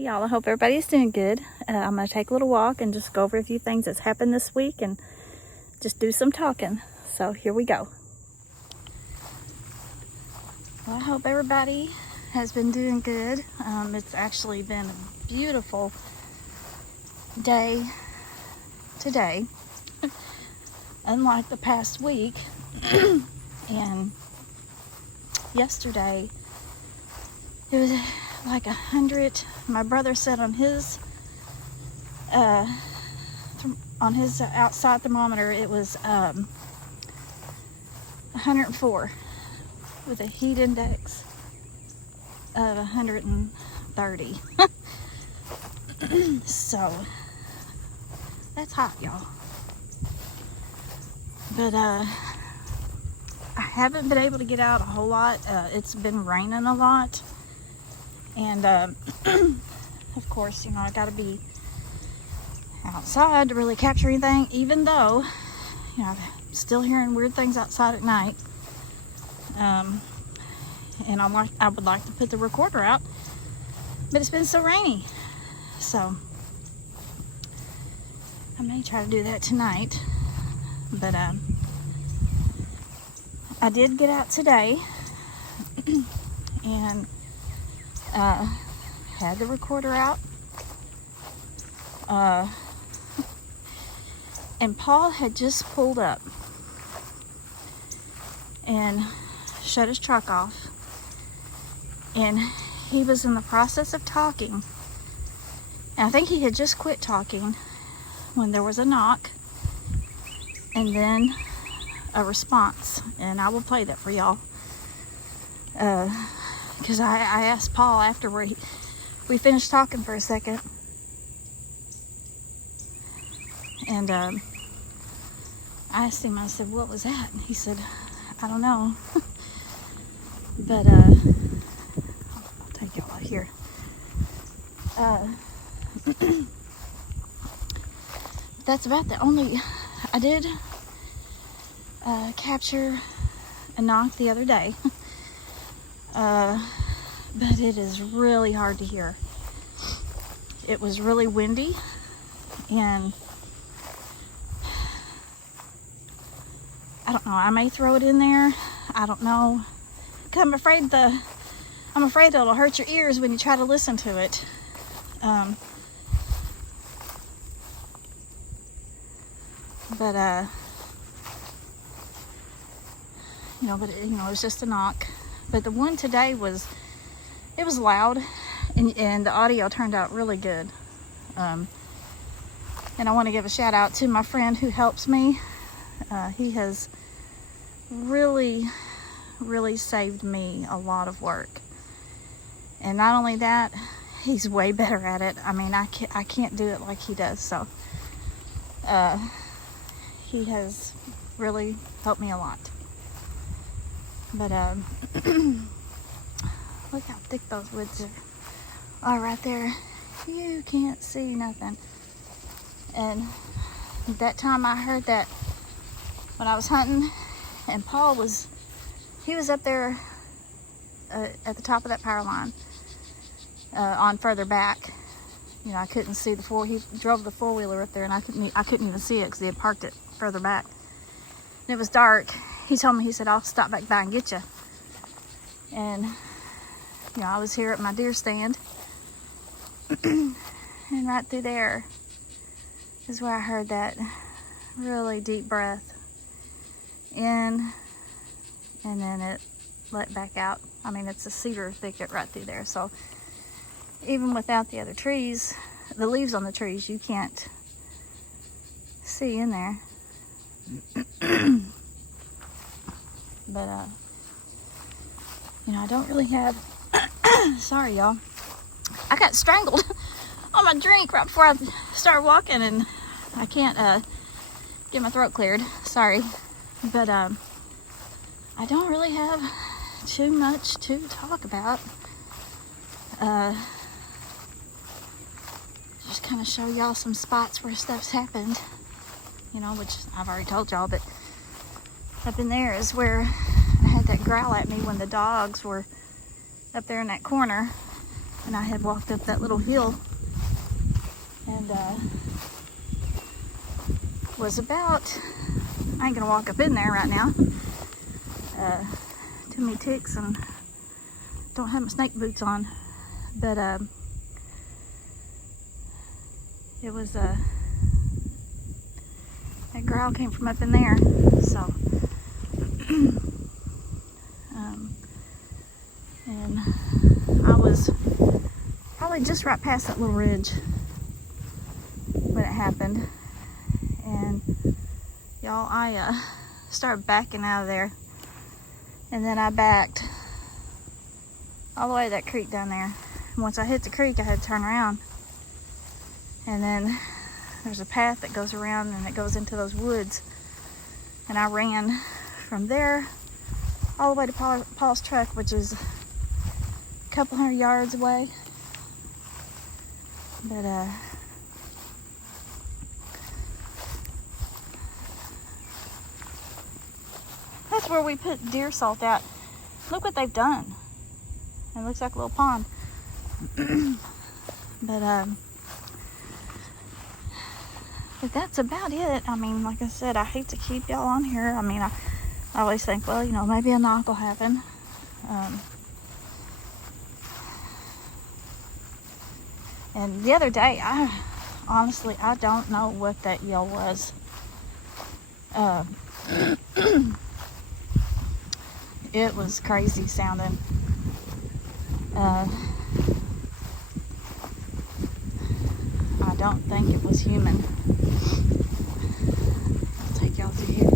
Hey y'all, I hope everybody's doing good. I'm going to take a little walk and just go over a few things that's happened this week and just do some talking. So here we go. Well, I hope everybody has been doing good. It's actually been a beautiful day today, unlike the past week. And yesterday, it was like 100. My brother said on his outside thermometer it was 104 with a heat index of 130. So that's hot, y'all. But I haven't been able to get out a whole lot. It's been raining a lot. And of course, you know, I gotta be outside to really capture anything, even though, you know, I'm still hearing weird things outside at night. And I would like to put the recorder out, but it's been so rainy. So I may try to do that tonight. But I did get out today and had the recorder out. And Paul had just pulled up and shut his truck off. And he was in the process of talking. And I think he had just quit talking when there was a knock and then a response. And I will play that for y'all. Because I asked Paul after we finished talking for a second. And I asked him, I said, what was that? And he said, I don't know. But I'll take y'all out here. That's about the only, I did capture a knock the other day. But it is really hard to hear. It was really windy, and I don't know, I may throw it in there. I don't know. 'Cause I'm afraid it'll hurt your ears when you try to listen to it. It was just a knock. But the one today was loud, and the audio turned out really good. And I want to give a shout out to my friend who helps me. He has really, really saved me a lot of work. And not only that, he's way better at it. I mean, I can't do it like he does. So he has really helped me a lot. But look how thick those woods are right there. You can't see nothing. And that time I heard that when I was hunting, and Paul was up there at the top of that power line on further back. You know, I couldn't see he drove the four-wheeler up there, and I couldn't even see it because he had parked it further back. And it was dark. He told me, he said, I'll stop back by and get you. And, you know, I was here at my deer stand. And right through there is where I heard that really deep breath in, and then it let back out. I mean, it's a cedar thicket right through there. So even without the other trees, the leaves on the trees, you can't see in there. But, you know, I don't really have, sorry y'all, I got strangled on my drink right before I started walking, and I can't get my throat cleared, sorry. But I don't really have too much to talk about. Just kind of show y'all some spots where stuff's happened, you know, which I've already told y'all, but up in there is where I had that growl at me when the dogs were up there in that corner. And I had walked up that little hill and was about, I ain't gonna walk up in there right now. Too many ticks and don't have my snake boots on. But it was that growl came from up in there. So and I was probably just right past that little ridge when it happened. And y'all, I started backing out of there, and then I backed all the way to that creek down there. And once I hit the creek, I had to turn around, and then there's a path that goes around and it goes into those woods, and I ran from there all the way to Paul's truck, which is a couple hundred yards away. But that's where we put deer salt out. Look what they've done. It looks like a little pond. But that's about it. I mean, like I said, I hate to keep y'all on here. I mean, I always think, well, you know, maybe a knock will happen. And the other day, honestly, I don't know what that yell was. It was crazy sounding. I don't think it was human. I'll take y'all through here.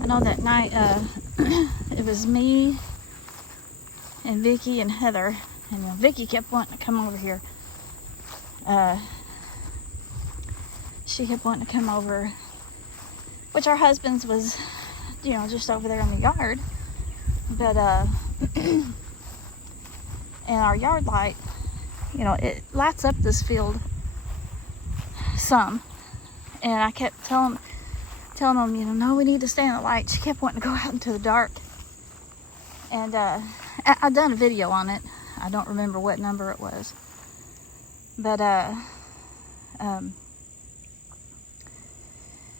I know that night it was me and Vicky and Heather, and Vicky kept wanting to come over here. She kept wanting to come over, which our husband's was, you know, just over there in the yard. But and our yard light, you know, it lights up this field some, and I kept telling them, you know, no, we need to stay in the light. She kept wanting to go out into the dark, and I done a video on it. I don't remember what number it was, but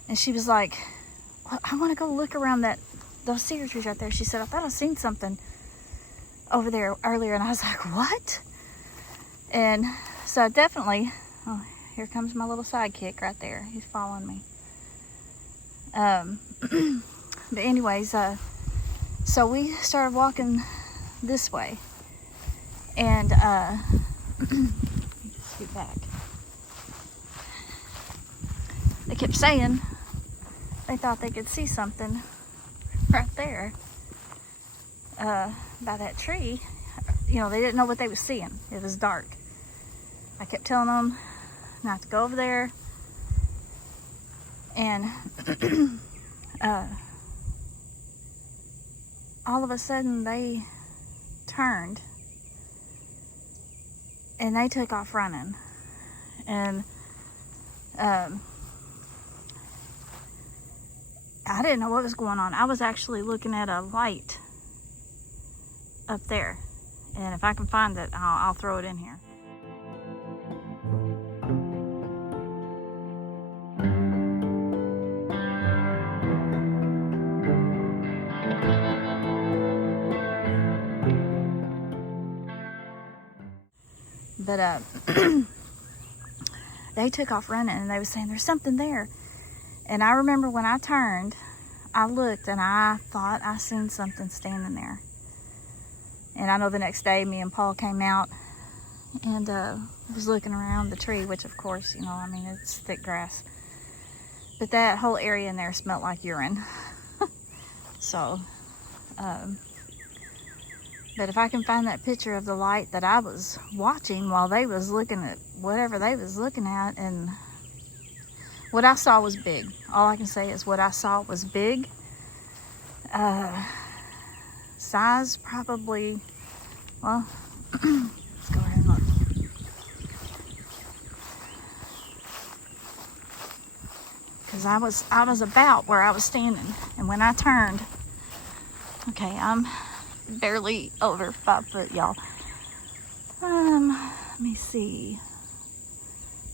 and she was like, well, I want to go look around those cedar trees right there. She said, I thought I seen something over there earlier. And I was like, what? And so definitely, oh, here comes my little sidekick right there. He's following me. But anyways, so we started walking this way, and scoot back. They kept saying they thought they could see something right there by that tree. You know, they didn't know what they was seeing. It was dark. I kept telling them not to go over there, and all of a sudden they turned and they took off running. And I didn't know what was going on. I was actually looking at a light up there, and if I can find it, I'll throw it in here. But they took off running, and they were saying there's something there. And I remember when I turned, I looked and I thought I seen something standing there. And I know the next day me and Paul came out and was looking around the tree, which of course, you know, I mean, it's thick grass. But that whole area in there smelled like urine. So, but if I can find that picture of the light that I was watching while they was looking at whatever they was looking at, and what I saw was big. All I can say is what I saw was big. Size probably, well, let's go ahead and look. because I was about where I was standing, and when I turned, okay, I'm barely over 5 foot, y'all. Let me see.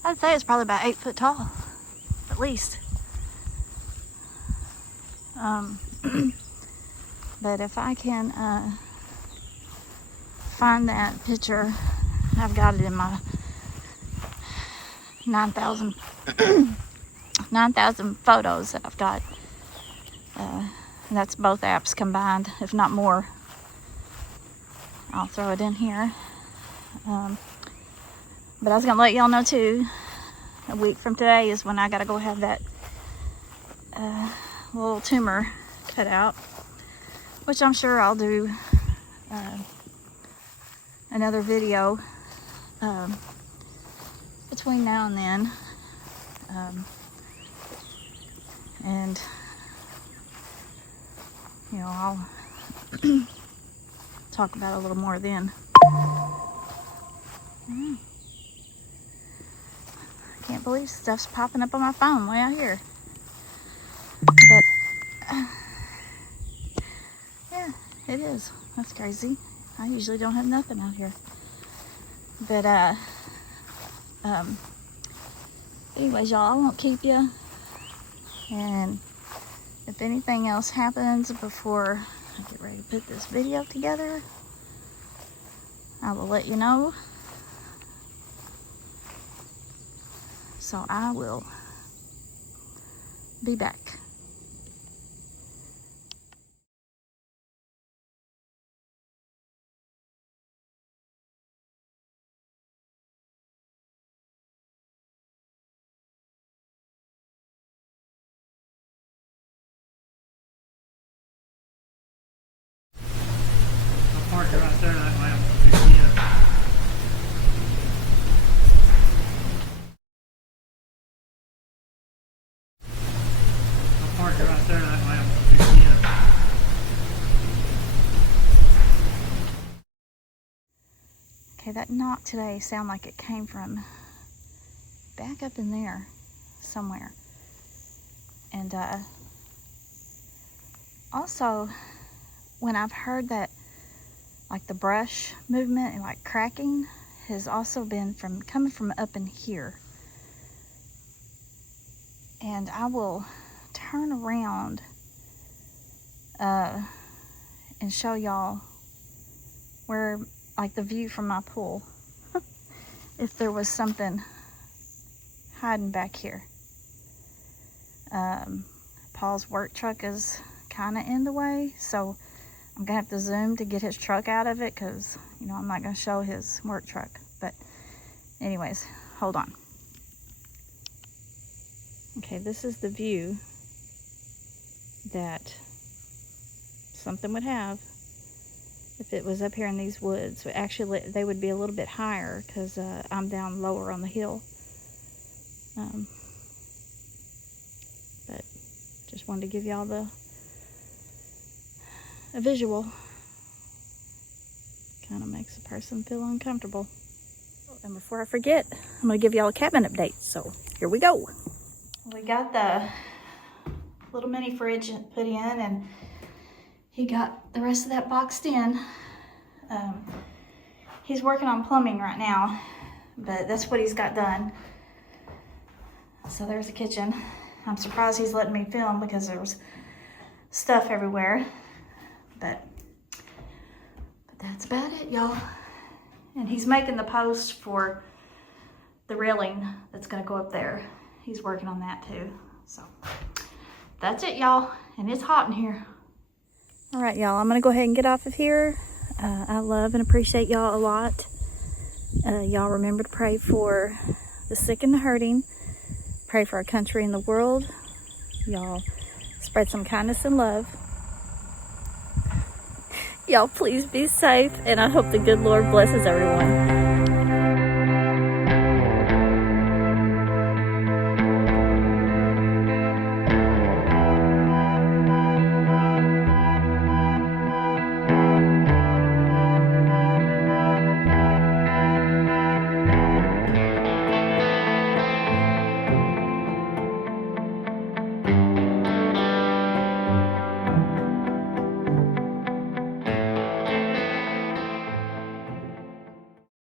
I'd say it's probably about 8 foot tall, at least. But if I can find that picture, I've got it in my 9,000 photos that I've got. And that's both apps combined, if not more. I'll throw it in here. But I was gonna let y'all know too, a week from today is when I gotta go have that little tumor cut out, which I'm sure I'll do another video between now and then, and you know, I'll talk about it a little more then. I can't believe stuff's popping up on my phone way out here. But yeah, it is. That's crazy. I usually don't have nothing out here. But anyways, y'all, I won't keep you. And if anything else happens before I get ready to put this video together, I will let you know. So I will be back. I'll park it right there, that way I'm picking you up. I'll park it right there, that way I'm picking you up. Okay, that knock today sounded like it came from back up in there somewhere. And also, when I've heard that, like the brush movement and like cracking has also been coming from up in here. And I will turn around and show y'all where, like, the view from my pool. If there was something hiding back here. Paul's work truck is kind of in the way, so I'm gonna have to zoom to get his truck out of it, because you know I'm not gonna show his work truck. But anyways, hold on. Okay, this is the view that something would have if it was up here in these woods. So actually, they would be a little bit higher because I'm down lower on the hill. But just wanted to give y'all a visual. Kind of makes a person feel uncomfortable. And before I forget, I'm going to give y'all a cabin update. So here we go. We got the little mini fridge put in, and he got the rest of that boxed in. He's working on plumbing right now, but that's what he's got done. So there's the kitchen. I'm surprised he's letting me film because there was stuff everywhere. But that's about it, y'all. And he's making the post for the railing that's gonna go up there. He's working on that too. So that's it, y'all. And it's hot in here. All right, y'all, I'm gonna go ahead and get off of here. I love and appreciate y'all a lot. Y'all remember to pray for the sick and the hurting. Pray for our country and the world. Y'all spread some kindness and love. Y'all please be safe, and I hope the good Lord blesses everyone.